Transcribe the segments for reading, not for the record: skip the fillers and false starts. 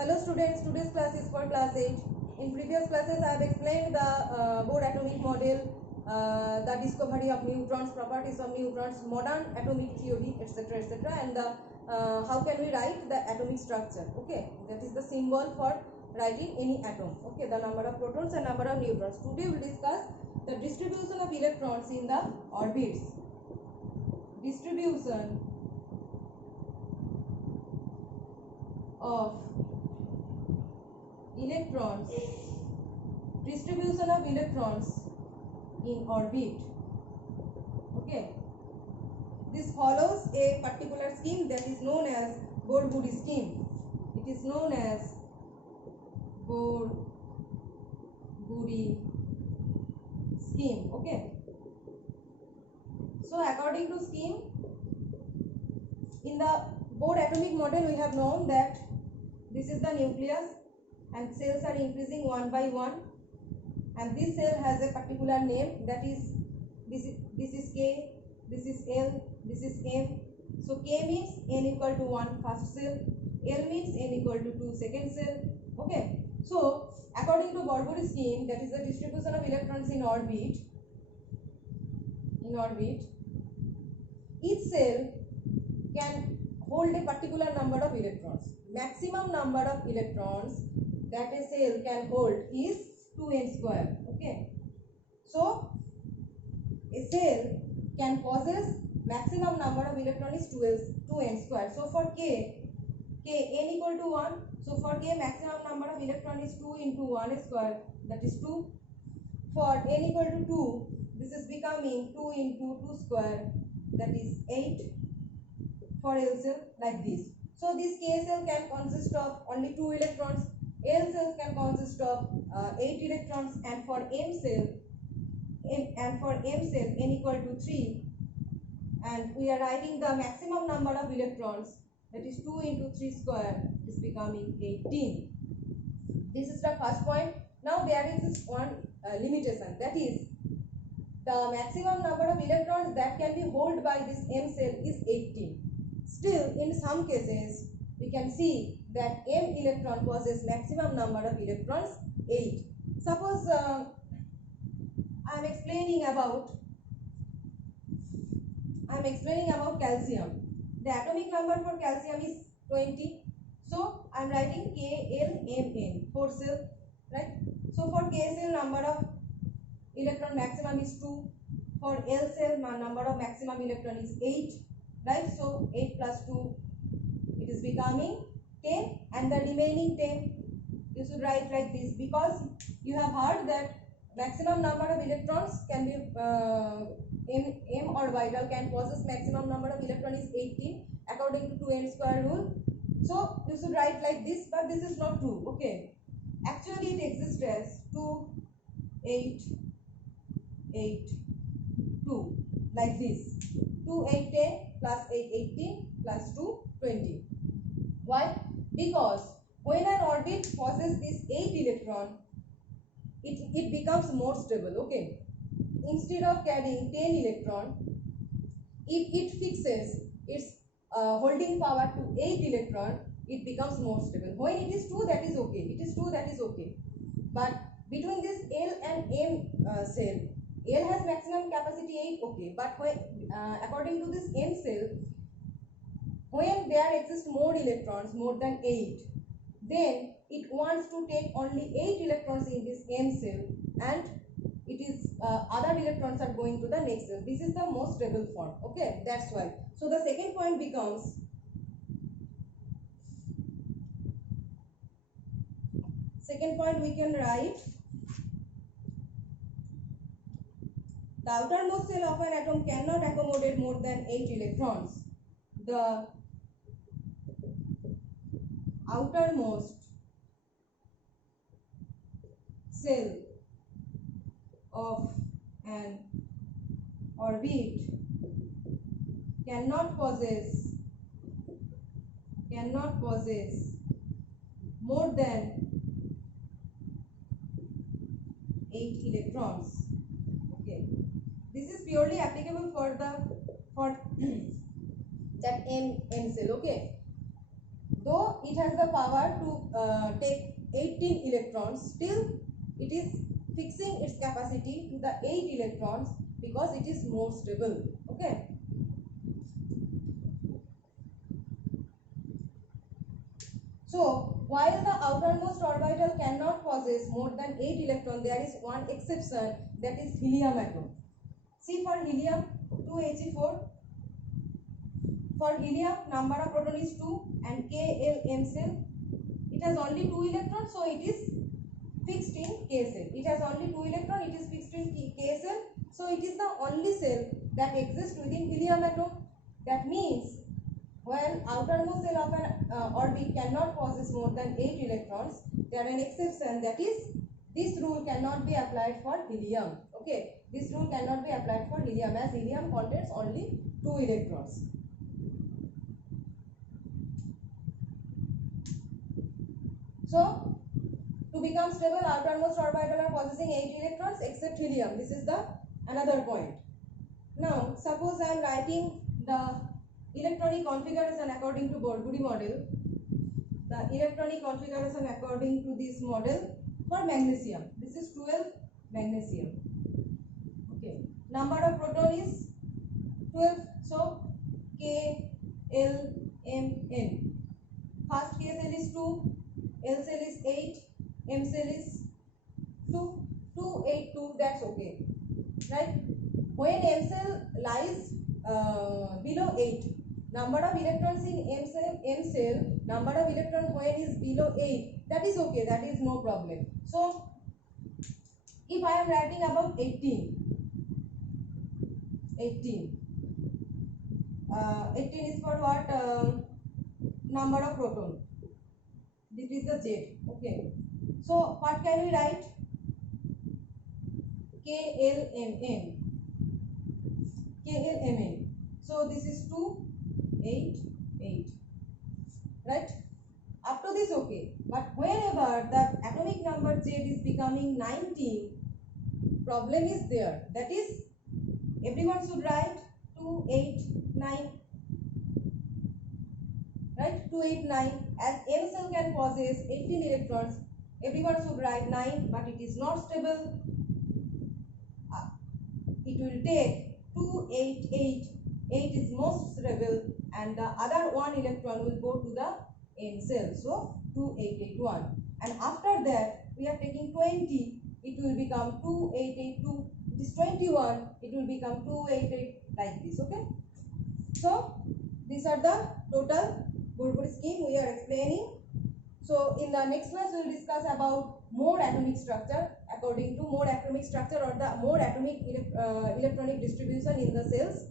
Hello students, today's class is for class 8. In previous classes I have explained the Bohr atomic model, the discovery of neutrons, properties of neutrons, modern atomic theory, etc, etc, and the how can we write the atomic structure. Okay, that is the symbol for writing any atom. Okay, the number of protons and number of neutrons. Today we will discuss the distribution of electrons in the orbits. Distribution of electrons, distribution of electrons in orbit. Okay, this follows a particular scheme that is known as Bohr-Guri scheme. It is known as Bohr-Guri scheme. Okay, so according to scheme, in the Bohr atomic model we have known that this is the nucleus and cells are increasing one by one, and this cell has a particular name, that is this is K, this is L, this is M. So K means n equal to 1 first cell, L means n equal to 2 second cell. Okay, so according to Bohr-Guri scheme, that is the distribution of electrons in orbit, each cell can hold a particular number of electrons. Maximum number of electrons that a cell can hold is 2n square. Okay, so a cell can possess maximum number of electrons is 2n square. So for n equal to 1, so for K maximum number of electrons is 2 into 1 square, that is 2. For n equal to 2, this is becoming 2 into 2 square, that is 8 for L cell, like this. So this K cell can consist of only 2 electrons, L cells can consist of 8 electrons, and for M cell n equal to 3, and we are writing the maximum number of electrons, that is 2 into 3 square, is becoming 18. This is the first point. Now there is this one limitation, that is the maximum number of electrons that can be held by this M cell is 18. Still, in some cases, we can see that M electron possesses maximum number of electrons 8. Suppose I am explaining about calcium. The atomic number for calcium is 20. So I am writing KLMN, 4 cell, right? So for K cell number of electron maximum is 2. For L cell number of maximum electron is 8. Right, so 8 plus 2, it is becoming 10, and the remaining 10 you should write like this, because you have heard that maximum number of electrons can be M orbital can possess maximum number of electrons is 18 according to 2n square rule. So you should write like this, but this is not true. Okay, actually it exists as 2 8 8 2, like this. 2 8 10 plus 8 18 plus 2 20. Why? Because when an orbit possesses this 8 electron, it becomes more stable. Okay, instead of carrying 10 electron, if it fixes its holding power to 8 electron, it becomes more stable. When it is 2, that is okay. It is 2, that is okay. But between this L and M cell, L has maximum capacity 8, okay, but when according to this M cell, when there exist more electrons, more than 8, then it wants to take only 8 electrons in this M cell, and it is other electrons are going to the next cell. This is the most stable form. Okay, that's why. So the second point becomes, we can write the outermost cell of an atom cannot accommodate more than 8 electrons. The outermost cell of an orbit cannot possess more than 8 electrons. Okay, this is purely applicable for that M cell. Okay, though it has the power to take 18 electrons. Still it is fixing its capacity to the 8 electrons because it is more stable. Okay. So while the outermost orbital cannot possess more than 8 electrons, there is one exception, that is helium atom. See, for helium 2He4, for helium number of proton is 2 and KLM cell, it has only 2 electrons, so it is fixed in K cell. It has only 2 electrons, it is fixed in K cell, so it is the only cell that exists within helium atom. That means while outermost cell of an orbit cannot possess more than 8 electrons, there is an exception, that is this rule cannot be applied for helium. Okay, this rule cannot be applied for helium as helium contains only 2 electrons. So to become stable, outermost orbital are possessing 8 electrons except helium. This is the another point. Now suppose I am writing the electronic configuration according to Borburi model. The electronic configuration according to this model for magnesium. This is 12 magnesium. Okay. Number of proton is 12. So K, L, M, N. First K cell is 2, L cell is 8, M cell is 2, 2, 8, 2. That's okay. Right? When M cell lies below 8, number of electrons in M cell, number of electrons when is below 8, that is okay, that is no problem. So if I am writing about 18 is for what? Number of proton. This is the Z. Okay. So what can we write? KLMN. KLMN. So this is 2, 8, 8. Right? Up to this okay. But whenever the atomic number Z is becoming 19, problem is there. That is, everyone should write 2, 8, 9. Right? 2, 8, 9. As M cell can possess 18 electrons, everyone should write 9, but it is not stable. It will take 2, 8, 8. 8 is most stable, and the other 1 electron will go to the N cell. So 2, 8, 8, 1. And after that, we are taking 20. It will become 2, 8, 8, 2. It is 21. It will become 2, 8, 8, like this. Okay. So these are the total Borburi scheme we are explaining. So in the next class, we will discuss about mode atomic structure. According to mode atomic structure or the mode atomic electronic distribution in the cells,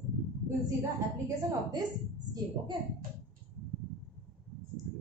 we will see the application of this scheme. Okay.